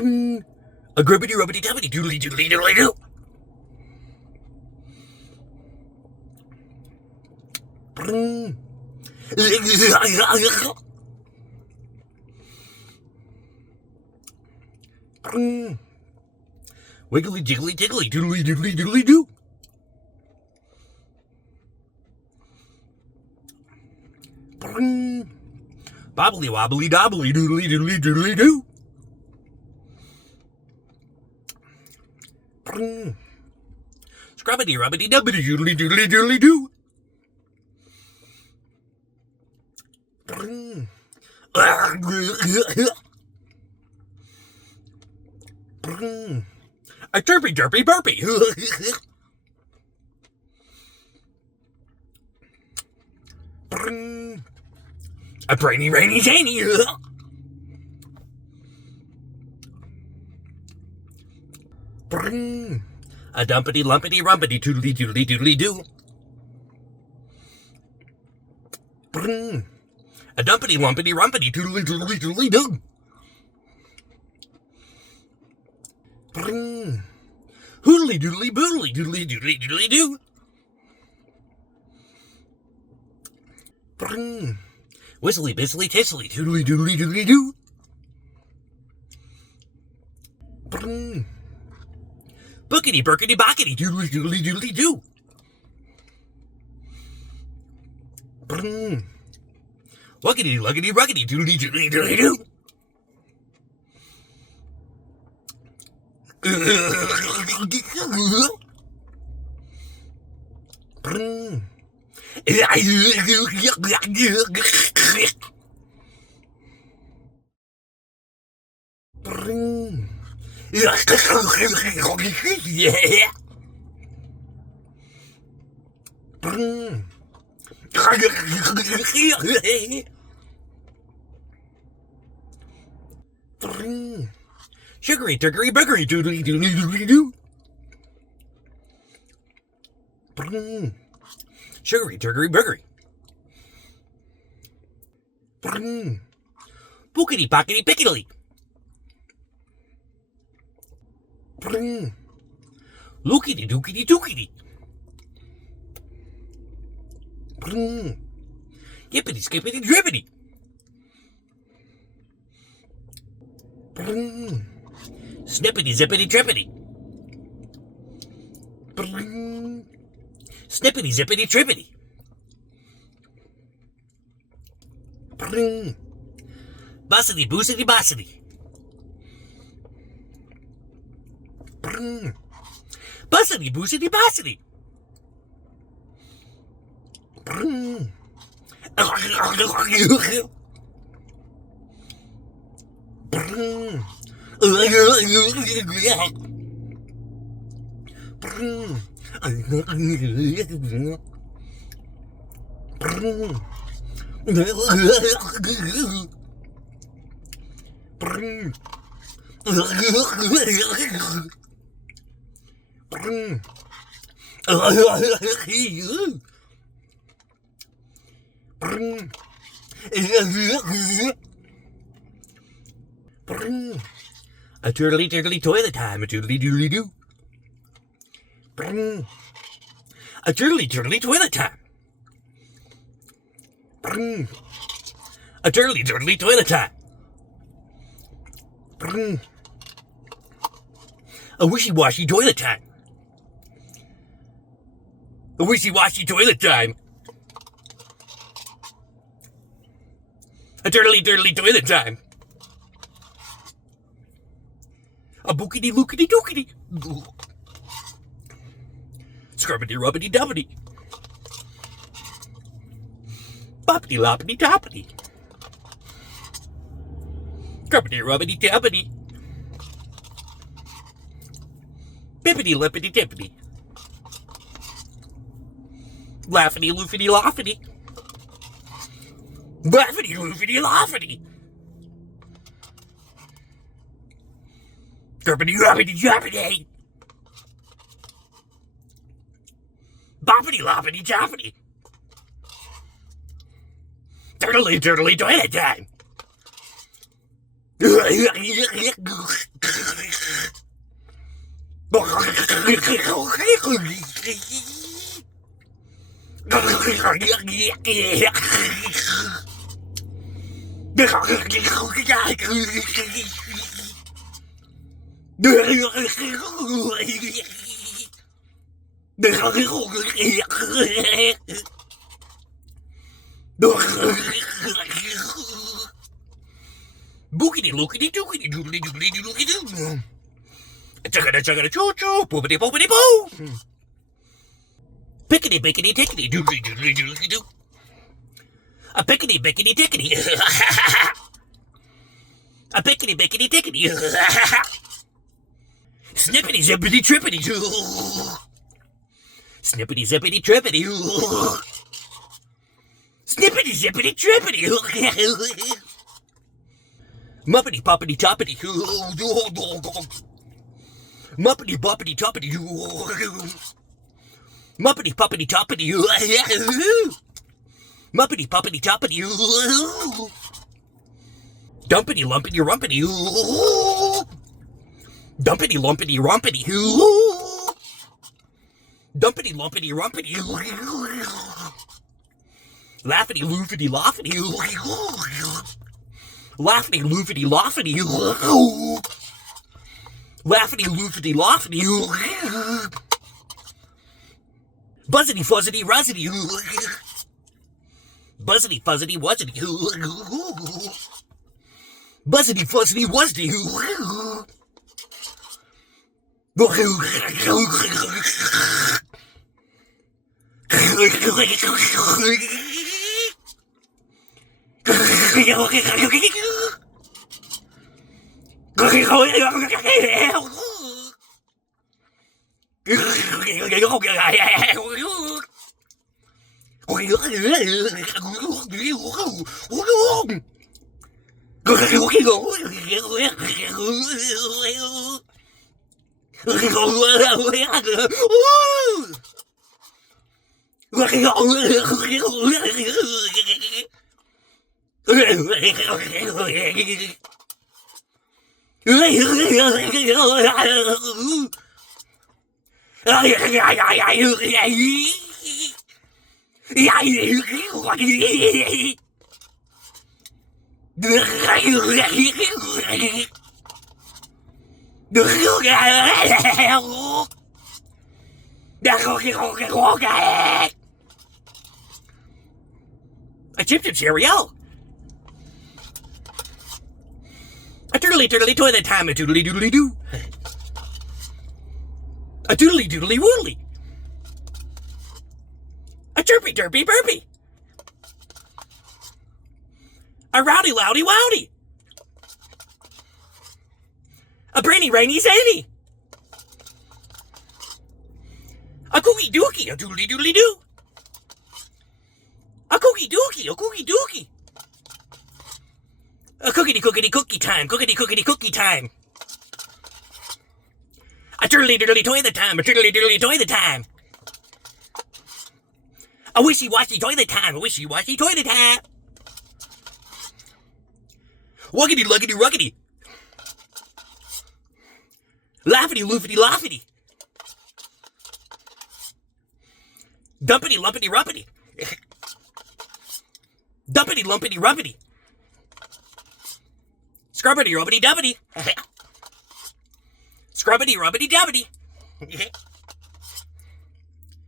A gribbity rubbity dubbity doodly doodly doodly doo. Wiggly jiggly tiggly doodly doodly doodly doo. Bobbly wobbly dobbly doodly doodly doodly doo. Scrubbity rubbity dubbity doodly doodly doodly doo. A chirpy chirpy burpy. A brainy rainy zany. A dumpity lumpity rumpity toodly doodly doodly doo. A dumpity lumpity rumpity toodly doodly doodly doo. Hoodly doodly boodly doodly doodly doodly doo. Whistly bissly tissly doodly doodly doodly doo. Bookity burkity bockity doodly doodly doodly doo. Wuckity luggity ruggity doodly doodly doodly doo. Sugary, Sugary, buggery, doodly, doodly, doodly, doo. Sugary, Sugary, buggery. Bookity, pockety, pickety. Lookity, dookity, dookity. Yippity, skippity, drippity. Snippity, zippity, trippity. Snippity, zippity, trippity. Bussity, boosity, bossity. Bussity, boosity, bossity. A turtly turtly toilet time, a toodly doodly doo. A turtly turtly toilet time. A turtly turtly toilet time. A wishy-washy toilet time. A wishy-washy toilet time. A turtly turtly toilet time. A bookity lookity dookity. Scrubbity rubbity dubbity. Boppity loppity toppity. Scrubbity rubbity dubbity. Bippity lippity tippity. Laughity loofity laughity. Laughity loofity laughity. Derpity rabbity jappity. Boppity loppity jappity. Turtly turtly toilet time. Bookity lookity dookity doodly doodly doodly doo. Chugga chugga choo choo, boopity boopity boo. Pickety bickety tickety doodly doodly doodly doo. A pickety bickety tickety. A pickety bickety tickety. Snippity zippity trippity doo. Snippity zippity trippity. Snippity zippity trippity. Muppity poppity toppity. Muppity boppity toppity. Muppity poppity toppity. Muppity poppity toppity. Dumpity lumpity rumpity. Dumpity lumpity rumpity. Dumpity lumpity rumpity. Laughtity loofity laughity. Laughity loofity laughity. Laughity loofity laughity. Buzzity fuzzity ruzzity. Buzzity fuzzity wuzzity. Buzzity fuzzity wuzzity. A chip chip cereal. A turtly turtly toilet time, a doodly doodly doo. A doodly doodly woodly. A chirpy derpy burpy. A rowdy loudy wowdy. A brainy rainy zany. A cookie dookie, a doodly doodly doo. A cookie dookie, a cookie dookie. A cookity cookity cookie time, cookity cookity cookie time. A turtly turtly toilet time, a turtly turtly toilet time. A wishy washy toilet time, a wishy washy toilet time. Wuggity luggity ruggity. Laughity loofity laughity. Dumpity lumpity rumpity. Dumpity lumpity rumpity. Scrubbity rubbity dubbity. Scrubbity rubbity dubbity.